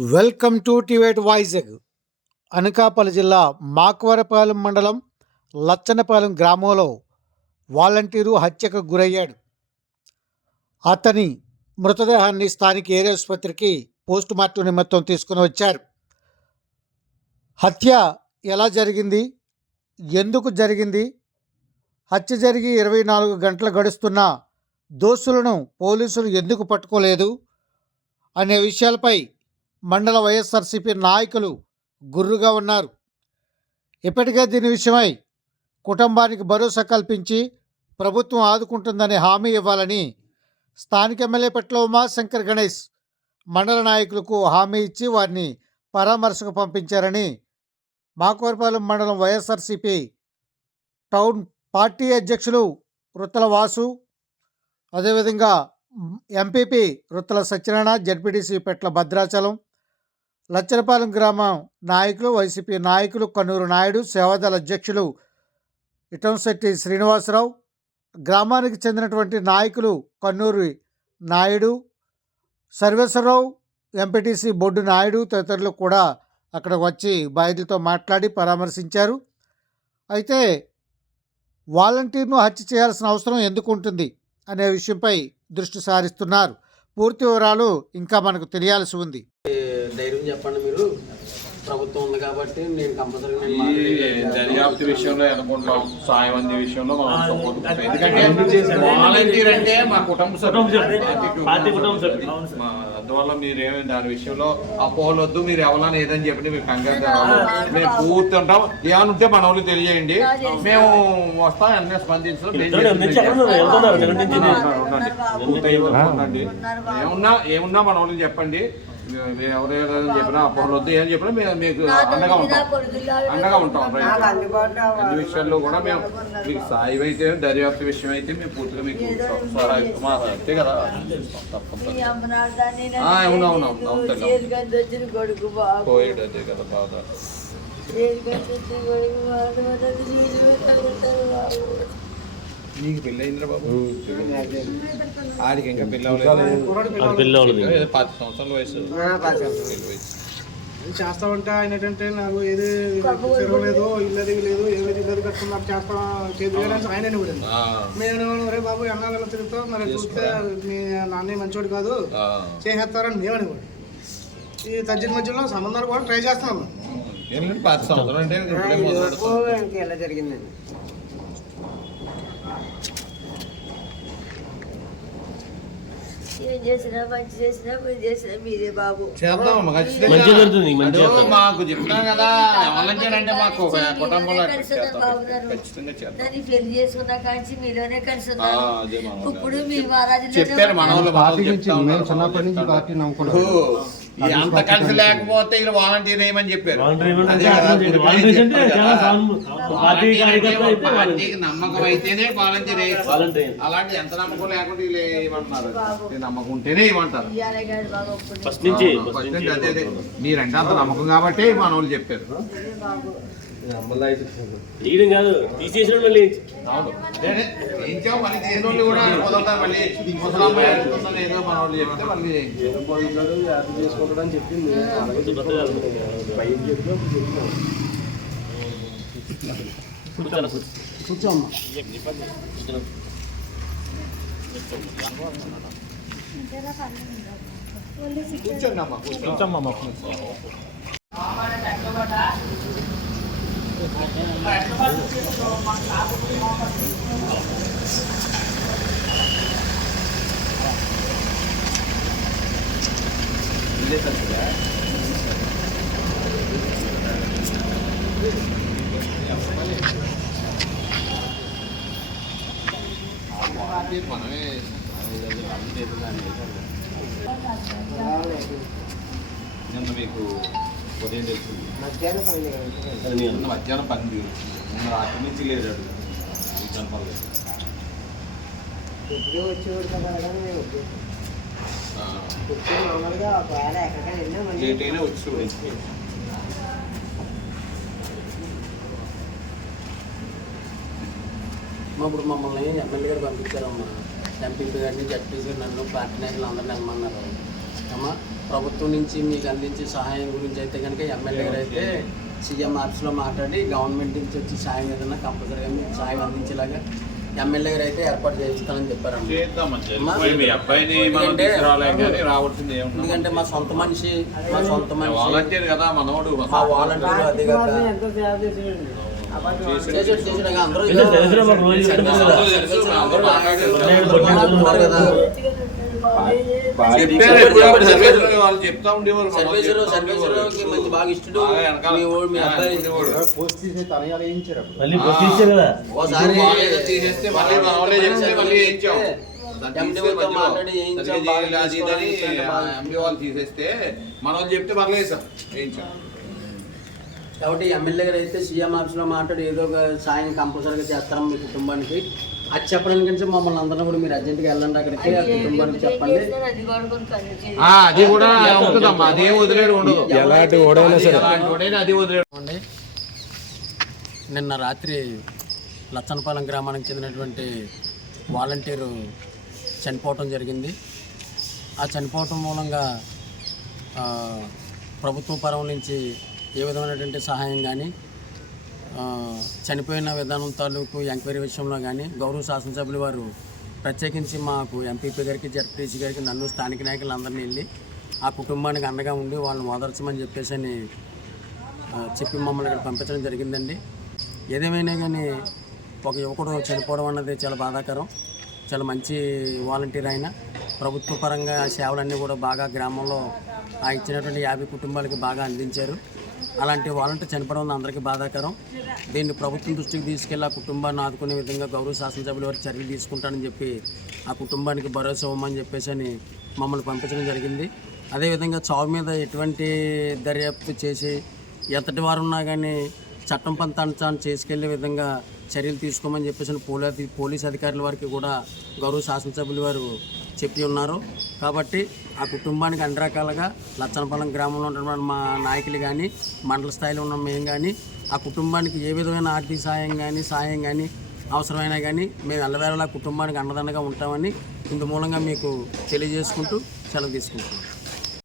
Welcome to టివేట్ వైజాగ్ అనకాపల్లి జిల్లా మాకవరపాలెం మండలం లచ్చనపాలెం గ్రామంలో వాలంటీరు హత్యకు గురయ్యాడు. అతని మృతదేహాన్ని స్థానిక ఏరియా ఆసుపత్రికి పోస్ట్ మార్టం నిమిత్తం తీసుకుని వచ్చారు. హత్య ఎలా జరిగింది? ఎందుకు జరిగింది? హత్య జరిగి ఇరవై నాలుగు గంటలు గడుస్తున్న దోషులను పోలీసులు ఎందుకు పట్టుకోలేదు? అనే విషయాలపై మండల వైఎస్ఆర్సీపీ నాయకులు గుర్రుగా ఉన్నారు. ఇప్పటికే దీని విషయమై కుటుంబానికి భరోసా కల్పించి ప్రభుత్వం ఆదుకుంటుందని హామీ ఇవ్వాలని స్థానిక ఎమ్మెల్యే పట్ల ఉమాశంకర్ గణేష్ మండల నాయకులకు హామీ ఇచ్చి వారిని పరామర్శకు పంపించారని మాకోరపాలెం మండలం వైఎస్ఆర్సీపీ టౌన్ పార్టీ అధ్యక్షులు వృత్తల వాసు అదేవిధంగా ఎంపీపీ రుత్తల సత్యనారాయణ జడ్పీటీసీ పెట్ల భద్రాచలం లచ్చనపాలెం గ్రామం నాయకులు వైసీపీ నాయకులు కన్నూరు నాయుడు సేవాదళ అధ్యక్షులు ఇటంశెట్టి శ్రీనివాసరావు గ్రామానికి చెందినటువంటి నాయకులు కన్నూరు నాయుడు సర్వేశ్వరరావు ఎంపీటీసీ బొడ్డు నాయుడు తదితరులు కూడా అక్కడ వచ్చి బాధితులతో మాట్లాడి పరామర్శించారు. అయితే వాలంటీర్ను హత్య చేయాల్సిన అవసరం ఎందుకు ఉంటుంది అనే విషయంపై దృష్టి సారిస్తున్నారు. పూర్తి వివరాలు ఇంకా మనకు తెలియాల్సి ఉంది. ధైర్యం చెప్పండి మీరు ప్రభుత్వం ఉంది కాబట్టి నేను కంపల్సరీ నేను ఈ దర్యాప్తు విషయంలో అనుకుంటాం సాయం అందే విషయంలో మనం సపోర్ట్ ఉంటాం. ఎందుకంటే వాలంటీర్ అంటే మా కుటుంబ సభ్యులు పార్టీ కుటుంబ సభ్యులు. మా అందువల్ల మీరేమి దాని విషయంలో అపోహలొద్దు మీరు ఎవరైనా ఏదని చెప్పండి మీరు కంగారు పడవద్దు. మేము పూర్తి ఉంటాం ఏమైనా ఉంటే మన వాళ్ళు తెలియజేయండి మేము వస్తాం అన్నీ స్పందించడం మేము ఇద్దరు నుంచి ఎక్కడ ఉన్నారు? వెళ్తున్నారు నిన్నటి నుంచి ఇది. ఉండండి. పూర్తి అయ్యే వరకు ఉండండి. ఏమున్నా ఏమున్నా మన వాళ్ళకి చెప్పండి ఎవరైనా చెప్పినా అపోహలొద్దు ఏం చెప్పినా మేము మీకు అండగా ఉంటాం. అండగా ఉంటాం అన్ని విషయాల్లో కూడా మేము మీకు సాయం అయితే దర్యాప్తు విషయం అయితే మేము పూర్తిగా మీకు అంతే కదా? తప్పకుండా. ఆ, అవును, అవును, అవును, అవును, తల్లి. వచ్చిన కొడుకు బాబు. పోయాడు అదే కదా బాధ. నీకు పెళ్ళి అయిందిరా బాబు ఆడికి ఇంకా పెళ్ళి అవ్వలేదు. పిల్లవాళ్ళది పాతి సంవత్సరాల వయసు. పెళ్ళి వయసు అది చేస్తా ఉంటే ఆయన ఏంటంటే నాకు ఏది తిరగలేదు ఇల్లది లేదు ఏది ఇల్లది కట్టుకున్నారు చేస్తా చేతి ఆయన కూడా. ఆ, నేను రే బాబు ఎన్నాళ్ళు ఇలా తిరుగుతావు? మరి చూస్తే మీ నాన్న మంచోడు కాదు. ఆ. చేసేస్తారని మేమని కూడా. ఈ తర్జన మధ్యలో సంబంధాలు కూడా ట్రై చేస్తున్నాం. పాతి సంవత్సరం అంటే జరిగిందండి? మాకు చెప్తాం కదా వాలంటీర్ అంటే మాకు కుటుంబంలో. ఖచ్చితంగా చెప్పారు మన వాళ్ళు మేము చిన్నప్పటి నుంచి పార్టీ నమ్ముకున్నాం. అంత కలిసి లేకపోతే ఇలా వాలంటీర్ ఏమని చెప్పారు? పార్టీకి. నమ్మకం అయితేనే వాలంటీర్ వేయచ్చు. అలాంటి ఎంత నమ్మకం లేకుండా వీళ్ళు ఏమంటున్నారు? నమ్మకం ఉంటేనే ఇప్పుడు ఫస్ట్ నుంచి అదే అదే. మీరంటే అంత నమ్మకం కాబట్టి మన వాళ్ళు చెప్పారు తీయడం కాదు తీసేసిన మళ్ళీ కూర్చోమ్మా కూర్చోండి అమ్మా కూర్చోండి. మనమే నిన్న మీకు ఉదయం తెలుస్తుంది నిన్న మధ్యాహ్నం పని నిన్న రాత్రి నుంచి లేడాడు కనపడలేదు ఎప్పుడూ వచ్చేవాడు కదా కానీ మేము ఆ, వచ్చి మామూలుగా ఒకవేళ ఎక్కడికైనా వెళ్ళినా మళ్ళీ లేట్ అయినా వచ్చి ఇప్పుడు మమ్మల్ని ఎమ్మెల్యే గారు పంపించారమ్మా. ఎంపీ గారిని జడ్పీ గారు నన్ను పార్టీ నాయకులు అందరిని వెళ్ళమన్నారు. అమ్మా ప్రభుత్వం నుంచి మీకు అందించే సహాయం గురించి అయితే కనుక ఎమ్మెల్యే గారు అయితే సీఎం ఆఫీస్లో మాట్లాడి గవర్నమెంట్ నుంచి వచ్చి సాయం ఏదైనా కంపల్సరీగా మీకు సాయం అందించేలాగా ఎమ్మెల్యే గారు అయితే ఏర్పాటు చేయిస్తానని చెప్పారమ్మా చేద్దామని అమ్మా. చెప్పి మీ అబ్బాయిని మనం ఎందుకంటే- మా సొంత మనిషి మా సొంత మనిషి. వాలంటీర్ కదా మనోడు మా అదే కదా. అందరూ కదా. చెప్తా ఉండేవారు మనం సర్వేశ్వరు చెప్తా ఉండేవారు. సర్వేశ్వరుకి మంచి బాగా ఇష్టడు బాగా వెనకాల మీ ఊరు మీ అబ్బాయి ఉండేవాడు. పోస్ట్ తీసి తనయాలు వేయించారు అప్పుడు మళ్ళీ తీసే కదా ఓసారి ఇప్పుడు వాళ్ళేదో తీసేస్తే మళ్ళీ మన వాళ్ళే చెప్తే మళ్ళీ వేయించాం. దాన్ని ఎండి తీస్తే వాళ్ళతో మధ్యలో మాట్లాడి వేయించాం, సరిగ్గా బాగా చేయాలి అది ఇది అని చేసుకోవాలి, బాగా- ఎంపీ వాళ్ళు తీసేస్తే మన వాళ్ళు చెప్తే మళ్ళీ వేసాం వేయించాం కాబట్టి ఎమ్మెల్యే గారు అయితే సీఎం ఆఫీస్లో మాట్లాడి ఏదో ఒక సాయం కంపల్సరీగా చేస్తారం మీ కుటుంబానికి అది చెప్పడానికి మమ్మల్ని అందరం కూడా మీరు అర్జెంట్గా వెళ్ళండి అక్కడికి ఆ కుటుంబానికి చెప్పండి. అది కూడా ఉంటుందమ్మా అదేం వదిలేడు ఉండదు. ఎలాంటి ఓడైనా సరే. ఓడైనా అది వదిలేడు. నిన్న రాత్రి లచ్చనపాలెం గ్రామానికి చెందినటువంటి వాలంటీరు చనిపోవటం జరిగింది. ఆ చనిపోవటం మూలంగా ఆ, ప్రభుత్వ పరం నుంచి ఏ విధమైనటువంటి సహాయం కానీ చనిపోయిన విధానం తాలూకు ఎంక్వైరీ విషయంలో కానీ గౌరవ శాసనసభ్యులు వారు ప్రత్యేకించి మాకు ఎంపీపీ గారికి జడ్పీసీ గారికి నన్ను స్థానిక నాయకులందరినీ వెళ్ళి ఆ కుటుంబానికి అండగా ఉండి వాళ్ళని ఓదార్చమని చెప్పేసి అని చెప్పి మమ్మల్ని ఇక్కడ పంపించడం జరిగిందండి. ఏదేమైనా కానీ ఒక యువకుడు చనిపోవడం అన్నది చాలా బాధాకరం. చాలా మంచి వాలంటీర్ ఆయన. ప్రభుత్వ పరంగా సేవలన్నీ కూడా బాగా గ్రామంలో ఆ ఇచ్చినటువంటి యాభై కుటుంబాలకి బాగా అందించారు. అలాంటి వాలంటీర్ చనిపోవడం అందరికీ బాధాకరం. దీన్ని ప్రభుత్వం దృష్టికి తీసుకెళ్ళి ఆ కుటుంబాన్ని ఆదుకునే విధంగా గౌరవ శాసనసభ్యుల వారికి చర్యలు తీసుకుంటానని చెప్పి ఆ కుటుంబానికి భరోసా ఇవ్వమని చెప్పేసి అని మమ్మల్ని పంపించడం జరిగింది. అదేవిధంగా చావు మీద ఎటువంటి దర్యాప్తు చేసి ఎంతటి వారు ఉన్నా కానీ చట్టం పంతాన్ని చేసుకెళ్ళే విధంగా చర్యలు తీసుకోమని చెప్పేసి పోలీ పోలీస్ అధికారుల వారికి కూడా గౌరవ శాసనసభ్యుల వారు చెప్పి ఉన్నారు. కాబట్టి ఆ కుటుంబానికి అన్ని రకాలుగా లచ్చనపాలెం గ్రామంలో ఉన్నటువంటి మా నాయకులు కానీ మండల స్థాయిలో ఉన్న మేము కానీ ఆ కుటుంబానికి ఏ విధమైన ఆర్థిక సాయం కానీ సాయం కానీ అవసరమైనా కానీ మేము ఎల్లవేళలా కుటుంబానికి అండదండగా ఉంటామని ఇందు మూలంగా మీకు తెలియజేసుకుంటూ సెలవు తీసుకుంటున్నాం.